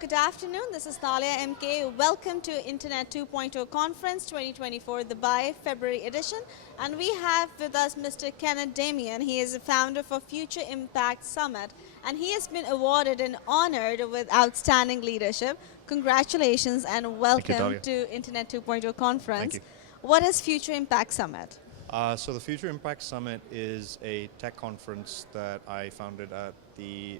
good afternoon. This is Thalia MK. Welcome to Internet 2.0 Conference 2024, the BI February edition. And we have with us Mr. Kenneth Damien. He is the founder for Future Impact Summit. And he has been awarded and honored with outstanding leadership. Congratulations and welcome to Internet 2.0 Conference. Thank you. What is Future Impact Summit? So the Future Impact Summit is a tech conference that I founded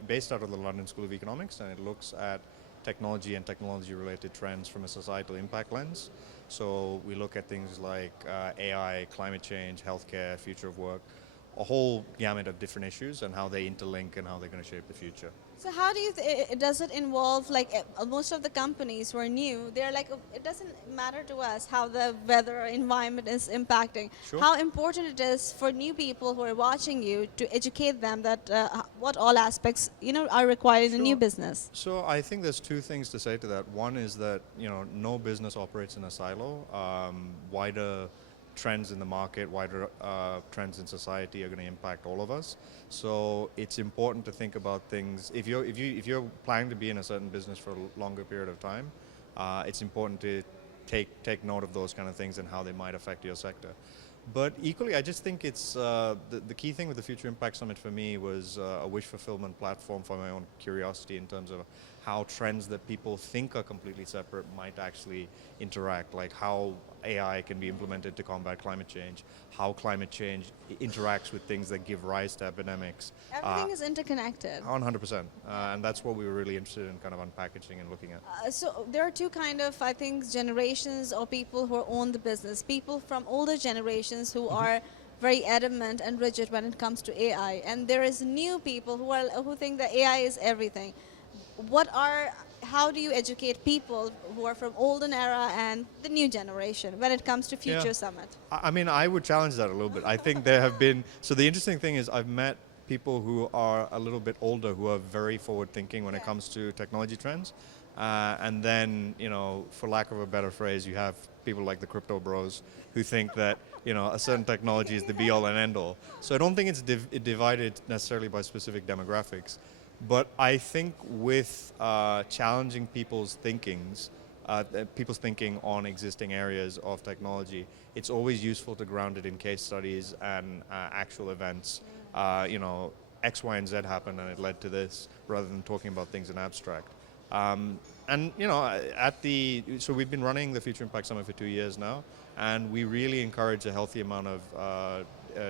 based out of the London School of Economics, and it looks at technology and technology-related trends from a societal impact lens. So we look at things like AI, climate change, healthcare, future of work, a whole gamut of different issues and how they interlink and how they're going to shape the future. So how do you, does it involve, like most of the companies who are new, they're like, it doesn't matter to us how the weather or environment is impacting. Sure. How important it is for new people who are watching you to educate them that what all aspects, are required in a new business. So I think there's two things to say to that. One is that, no business operates in a silo. Wider trends in the market, wider trends in society are going to impact all of us. So it's important to think about things. If you're planning to be in a certain business for a longer period of time, it's important to take note of those kind of things and how they might affect your sector. But equally, I just think it's the key thing with the Future Impact Summit for me was a wish fulfillment platform for my own curiosity in terms of how trends that people think are completely separate might actually interact, like how AI can be implemented to combat climate change, how climate change interacts with things that give rise to epidemics. Everything is interconnected. 100%, and that's what we were really interested in kind of unpackaging and looking at. So there are two kind of, I think, generations or people who own the business. People from older generations who are very adamant and rigid when it comes to AI, and there is new people who think that AI is everything. How do you educate people who are from olden era and the new generation when it comes to Future Summit? I mean, I would challenge that a little bit. I think there have been, so the interesting thing is I've met people who are a little bit older who are very forward thinking when it comes to technology trends. And then, for lack of a better phrase, you have people like the crypto bros who think that, a certain technology is the be all and end all. So I don't think it's divided necessarily by specific demographics. But I think with challenging people's thinking on existing areas of technology, it's always useful to ground it in case studies and actual events. X, Y, and Z happened and it led to this, rather than talking about things in abstract. So we've been running the Future Impact Summit for 2 years now, and we really encourage a healthy amount of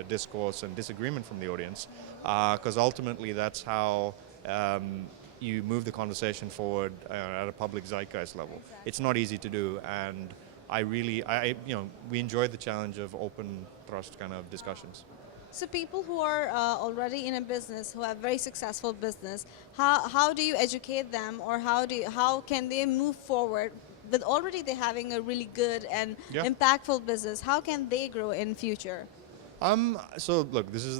discourse and disagreement from the audience, because ultimately that's how you move the conversation forward at a public zeitgeist level. Exactly. It's not easy to do, and we enjoyed the challenge of open thrust kind of discussions. So people who are already in a business, who have very successful business, how do you educate them, or how can they move forward with already they having a really good and impactful business? How can they grow in future? So look, this is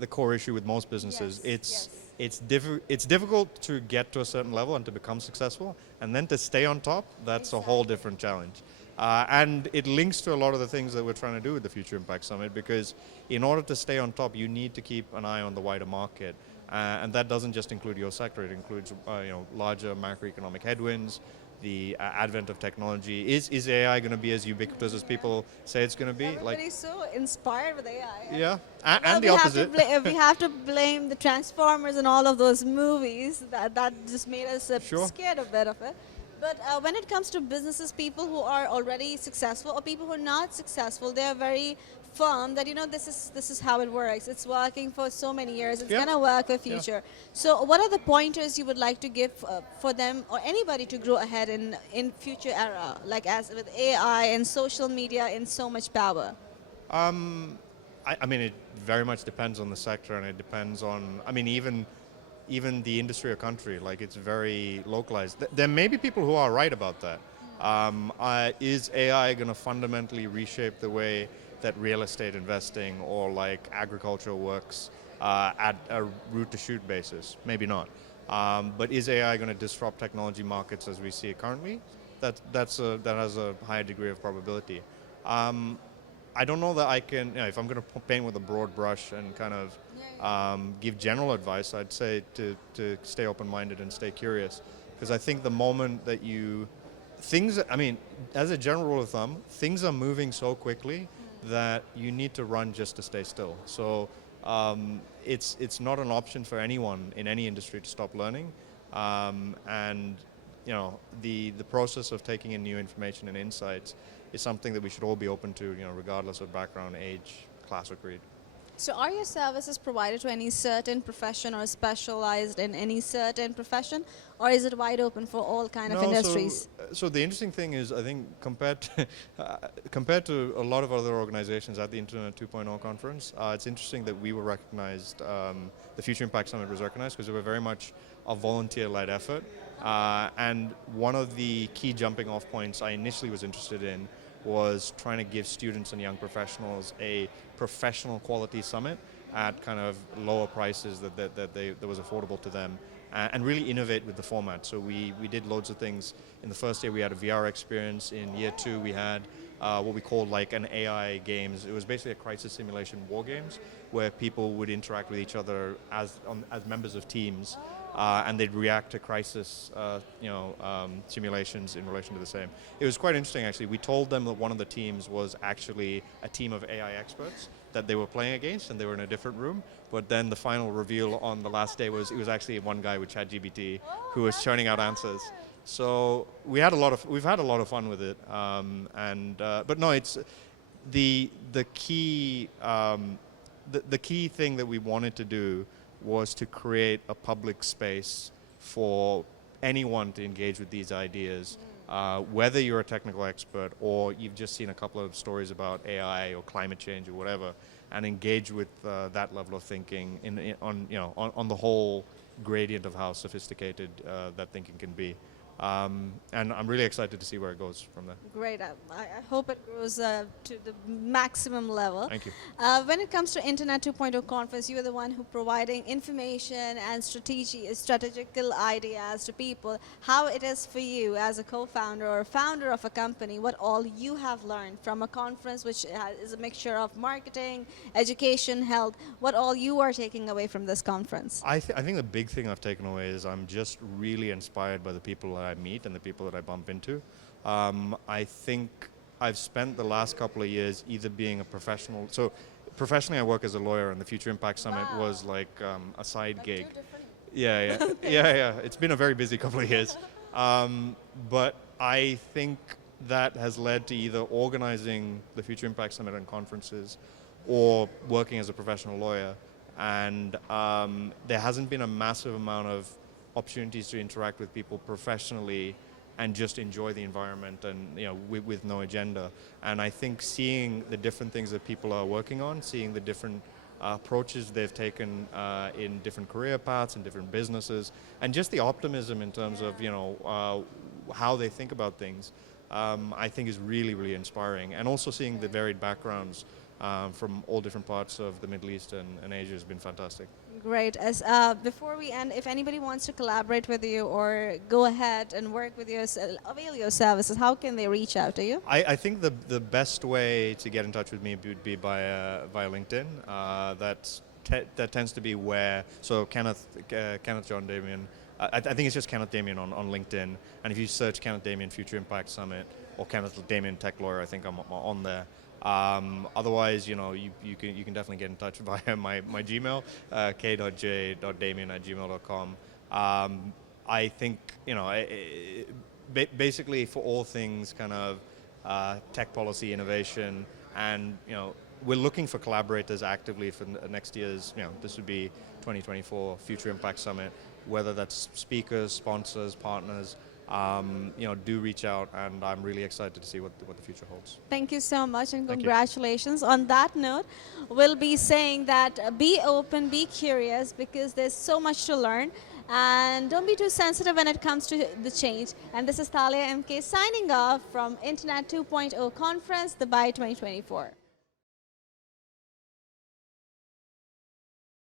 the core issue with most businesses. It's difficult to get to a certain level and to become successful, and then to stay on top, that's a whole different challenge. And it links to a lot of the things that we're trying to do with the Future Impact Summit, because in order to stay on top, you need to keep an eye on the wider market. And that doesn't just include your sector, it includes larger macroeconomic headwinds, the advent of technology. Is AI going to be as ubiquitous as people say it's going to be? Everybody's so inspired with AI. Yeah, and the opposite. We have to blame the Transformers and all of those movies that just made us scared a bit of it. But when it comes to businesses, people who are already successful or people who are not successful, they are very firm that this is how it works. It's working for so many years. It's gonna work for future. So what are the pointers you would like to give for them or anybody to grow ahead in future era, like as with AI and social media and so much power? I mean, it very much depends on the sector, and it depends on, even the industry or country, like it's very localized. There may be people who are right about that. Is AI going to fundamentally reshape the way that real estate investing or like agriculture works at a root to shoot basis? Maybe not. But is AI going to disrupt technology markets as we see it currently? That has a higher degree of probability. I don't know that I can, if I'm going to paint with a broad brush and kind of give general advice, I'd say to stay open-minded and stay curious. Because I think the moment that as a general rule of thumb, things are moving so quickly that you need to run just to stay still. So it's not an option for anyone in any industry to stop learning. And the process of taking in new information and insights is something that we should all be open to, regardless of background, age, class, or creed. So are your services provided to any certain profession or specialized in any certain profession, or is it wide open for all kind of industries? So the interesting thing is, I think compared to a lot of other organizations at the Internet 2.0 conference, it's interesting that we were recognized, the Future Impact Summit was recognized because we were very much a volunteer-led effort. And one of the key jumping off points I initially was interested in was trying to give students and young professionals a professional quality summit at kind of lower prices that was affordable to them, and really innovate with the format. So we did loads of things. In the first year we had a VR experience. In year 2 we had what we called like an AI games. It was basically a crisis simulation war games where people would interact with each other as members of teams. And they'd react to crisis, simulations in relation to the same. It was quite interesting, actually. We told them that one of the teams was actually a team of AI experts that they were playing against, and they were in a different room. But then the final reveal on the last day was it was actually one guy with ChatGPT who was churning out answers. So we've had a lot of fun with it. But no, it's the key the key thing that we wanted to do was to create a public space for anyone to engage with these ideas, whether you're a technical expert or you've just seen a couple of stories about AI or climate change or whatever, and engage with that level of thinking on the whole gradient of how sophisticated that thinking can be. And I'm really excited to see where it goes from there. Great. I hope it grows to the maximum level. Thank you. When it comes to Internet 2.0 conference, you are the one who providing information and strategical ideas to people. How it is for you as a co-founder or founder of a company, what all you have learned from a conference which is a mixture of marketing, education, health, what all you are taking away from this conference? I think the big thing I've taken away is I'm just really inspired by the people that I meet and the people that I bump into. I think I've spent the last couple of years either being a professional. So professionally I work as a lawyer, and the Future Impact Summit was like a side gig. Yeah. It's been a very busy couple of years. But I think that has led to either organizing the Future Impact Summit and conferences or working as a professional lawyer. And there hasn't been a massive amount of opportunities to interact with people professionally and just enjoy the environment, and with no agenda. And I think seeing the different things that people are working on, seeing the different approaches they've taken in different career paths and different businesses, and just the optimism in terms of how they think about things, I think is really, really inspiring. And also seeing the varied backgrounds from all different parts of the Middle East and Asia has been fantastic. Great. As before we end, if anybody wants to collaborate with you or go ahead and work with you, avail your services, how can they reach out to you? I think the best way to get in touch with me would be via LinkedIn. That tends to be where, so Kenneth John Damien, I think it's just Kenneth Damien on LinkedIn, and if you search Kenneth Damien Future Impact Summit or Kenneth Damien Tech Lawyer, I think I'm on there. Otherwise, you can definitely get in touch via my Gmail, k.j.damien@gmail.com. I think basically for all things kind of tech policy innovation, and we're looking for collaborators actively for next year's. This would be 2024 Future Impact Summit. Whether that's speakers, sponsors, partners. Do reach out, and I'm really excited to see what the future holds. Thank you so much, and congratulations. On that note, we'll be saying that be open, be curious, because there's so much to learn, and don't be too sensitive when it comes to the change. And this is Thalia MK signing off from Internet 2.0 Conference, Dubai 2024.